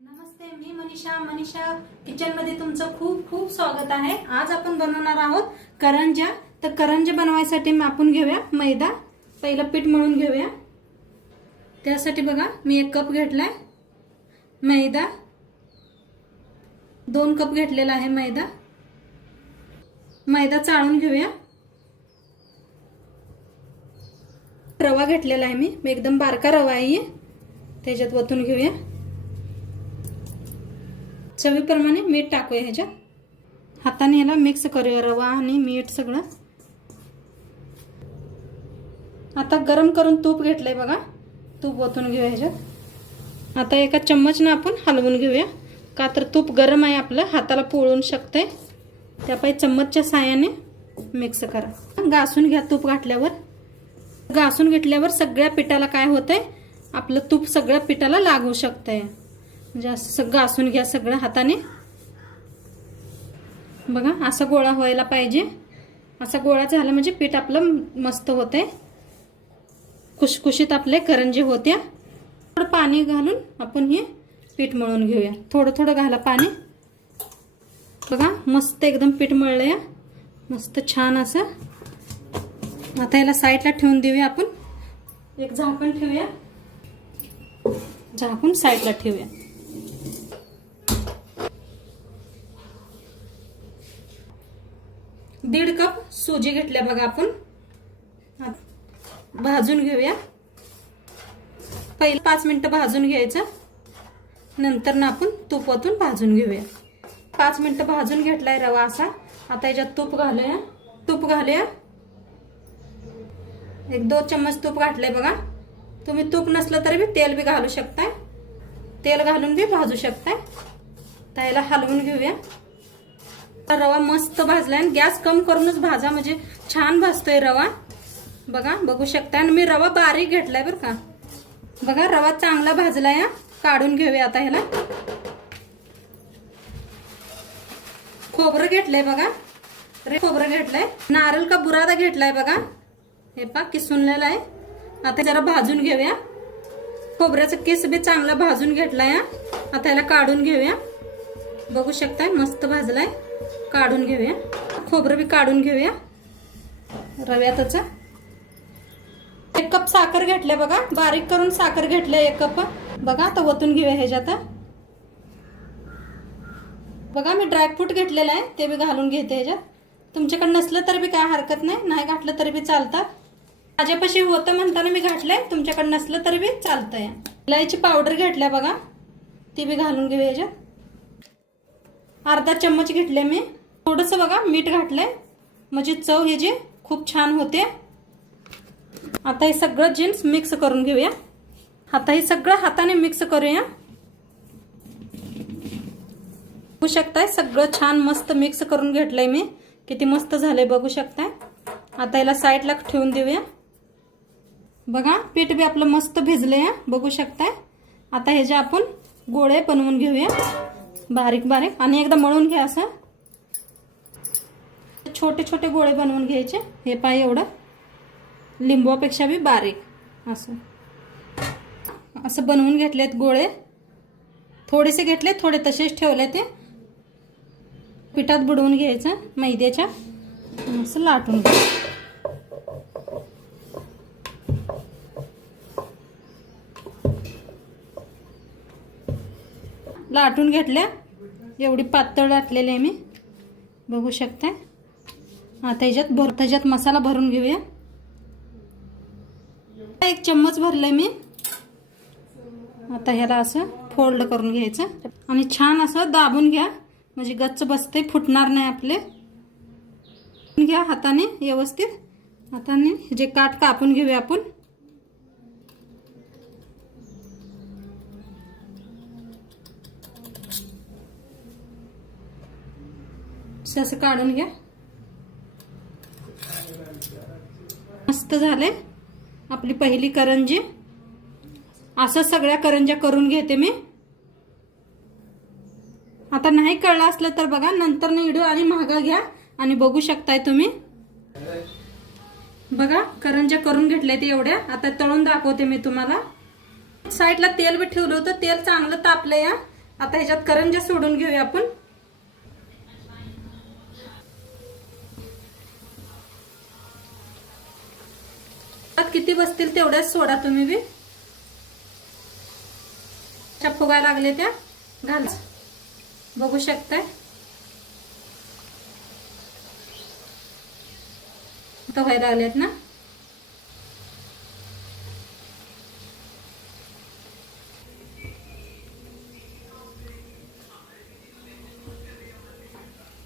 नमस्ते मी मनीषा. मनीषा किचनमध्ये तुमचं खूप खूप स्वागत आहे. आज आपण बनवणार आहोत करंजा. तर करंजा बनवायसाठी आपण घेऊया मैदा. पहिलं पीठ मळून घेऊया. त्यासाठी बघा मी एक कप घेतलाय मैदा. दोन कप घेतलेला आहे मैदा. मैदा चाळून घेऊया. रवा घेतलेला आहे मी एकदम बारका रवा आहे. त्याच्यात वतून घेऊया. चवीप्रमाणे मीठ टाकूया ह्याच्यात. हाताने ह्याला मिक्स करूया रवा आणि मीठ सगळं. आता गरम करून तूप घेतलंय बघा. तूप ओतून घेऊया ह्याच्यात. आता एका चम्मचनं आपण हलवून घेऊया. का तर तूप गरम आहे आपलं हाताला पोळून शकतंय. त्यापायी चम्मचच्या साह्याने मिक्स करा. घासून घ्या तूप घातल्यावर. घासून घेतल्यावर सगळ्या पिठाला काय होतंय? आपलं तूप सगळ्या पिठाला लागू शकतंय. म्हणजे असं सगळं असून घ्या सगळं हाताने. बघा असा गोळा व्हायला पाहिजे. असा गोळा झाला म्हणजे पीठ आपलं मस्त होतंय. खुशखुशीत आपले करंजी होत्या. थोडं पाणी घालून आपण हे पीठ मळून घेऊया. थोडं थोडं घाला पाणी. बघा मस्त एकदम पीठ मळलंय. मस्त छान असं. आता याला साईडला ठेवून देऊया आपण. एक झाकण ठेवूया. झाकून साईडला ठेवूया. दीड कप सुजी घेतल्या बघा आपण. भाजून घेऊया. पहिलं पाच मिनटं भाजून घ्यायचं. नंतर ना आपण तूप ओतून भाजून घेऊया. पाच मिनटं भाजून घेतलाय रवा असा. आता याच्यात तूप घालूया. तूप घालूया. एक दोन चम्मच तूप घातलंय बघा. तुम्ही तूप नसलं तरी बी तेल बी घालू शकताय. तेल घालून बी भाजू शकताय. तर याला हलवून घेऊया. रवा मस्त भाजलाय आणि गॅस कम करूनच भाजा म्हणजे छान भाजतोय रवा. बघा बघू शकता. आणि मी रवा बारीक घेतलाय बरं का. बघा रवा चांगला भाजलाय काढून घेऊया आता ह्याला. खोबरं घेतलंय बघा. रे खोबरं घेतलंय. नारळ का बुरादा घेतलाय बघा. हे पा किसूनलेला आहे. आता जरा भाजून घेऊया. खोबऱ्याचा केस बी चांगला भाजून घेतलाय आता ह्याला काढून घेऊया. बघू शकताय मस्त भाजलाय. काढून घेऊया. खोबरं बी काढून घेऊया. रव्यातच एक कप साखर घेतल्या बघा. बारीक करून साखर घेतल्या एक कप. बघा आता ओतून घेऊया ह्याच्यात. बघा मी ड्रायफ्रूट घेतलेलं आहे. ते बी घालून घेते ह्याच्यात. तुमच्याकडे नसलं तर बी काय हरकत नाही. नाही घातलं तरी बी चालतात. माझ्यापाशी होतं म्हणताना मी घातलंय. तुमच्याकडे नसलं तर बी चालतंय. इलायची पावडर घेतल्या बघा. ती बी घालून घेऊया ह्याच्यात. अर्धा चम्मच घेतले मी. थोडंसं बघा मीठ घातलं आहे म्हणजे चव हे जे खूप छान होते. आता हे सगळं जीन्स मिक्स करून घेऊया. आता हे सगळं हाताने मिक्स करूया. बघू शकताय सगळं छान मस्त मिक्स करून घेतलंय मी. किती मस्त झालंय बघू शकताय. आता याला साईडला ठेवून देऊया. बघा पीठ बी आपलं मस्त भिजलंय बघू शकताय. आता हे जे आपण गोळे बनवून घेऊया. बारीक बारीक आणि एकदा मळून घ्या असं. छोटे छोटे गोळे बनवून घ्यायचे. हे पाय एवढं. लिंबूपेक्षा बी बारीक. असं. असं बनवून घेतलेत गोळे. थोडेसे घेतले थोडे तसेच ठेवले ते. पिठात बुडवून घ्यायचं मैद्याच्या. असं लाटून घ्यायचं लाटून घेतल्या. एवढी पातळ लाटलेली आहे मी. बघू शकता हां त्याच्यात भर त्याच्यात मसाला भरून घेऊया. एक चम्मच भरलाय मी. आता ह्याला असं फोल्ड करून घ्यायचं. आणि छान असं दाबून घ्या. म्हणजे गच्च बसते फुटणार नाही आपले. घ्या हाताने व्यवस्थित. हाताने जे काट कापून घेऊया आपण. असं काढून घ्या. मस्त झाले. आपली पहिली करंजी. असं सगळ्या करंज्या करून घेते मी. आता नाही कळलं असलं तर बघा नंतर व्हिडिओ आणि महागा घ्या आणि बघू शकताय तुम्ही. बघा करंज्या करून घेतल्या ते एवढ्या. आता तळून दाखवते मी तुम्हाला. साईडला तेल बी ठेवलं होतं. तेल चांगलं तापलं या आता ह्याच्यात करंज्या सोडून घेऊया आपण. किती बसतील तेवढ्याच सोडा तुम्ही बी. त्या फुगायला लागले त्या? घाल. बघू शकताय. आता व्हायला लागलेत ना?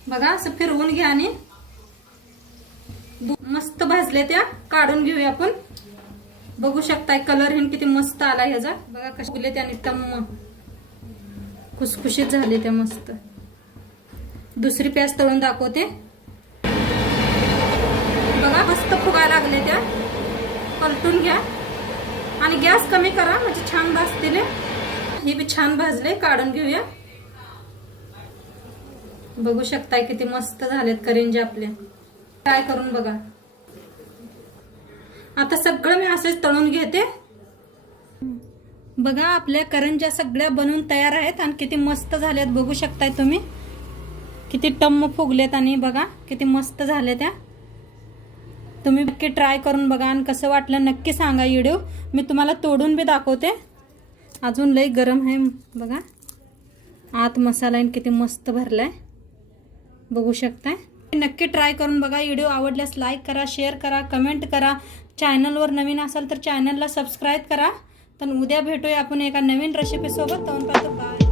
बघा असं फिरवून घ्या आणि मस्त भाजले त्या काढून घेऊया आपण. बघू शकताय कलर हिन किती मस्त आला ह्याचा. बघा कसे त्याने टम्म खुसखुशीत झाले त्या मस्त. दुसरी प्याज तळून दाखवते. बघा मस्त फुगायला लागले त्या. पलटून घ्या. आणि गॅस कमी करा म्हणजे छान भाजतील हे बी छान भाजले काढून घेऊया. बघू शकताय किती मस्त झालेत करंजे आपले काय करून बघा. आता सगळं मी असेच तळून घेते. बघा आपल्या करंज्या सगळ्या बनवून तयार आहेत आणि किती मस्त झाल्यात. बघू शकताय तुम्ही. किती टम्म फुगलेत आणि बघा किती मस्त झाल्या त्या. तुम्ही नक्की ट्राय करून बघा आणि कसं वाटलं नक्की सांगा व्हिडिओ. मी तुम्हाला तोडून बी दाखवते. अजून लई गरम आहे बघा. आत मसाला आणि किती मस्त भरलाय. बघू शकताय. नक्की ट्राय करून बघा. व्हिडिओ आवडल्यास लाईक करा शेअर करा कमेंट करा. चॅनलवर नवीन असाल तर चॅनलला सबस्क्राईब करा. तर उद्या भेटूया आपण एका नवीन रेसिपीसोबत तोपर्यंत बाय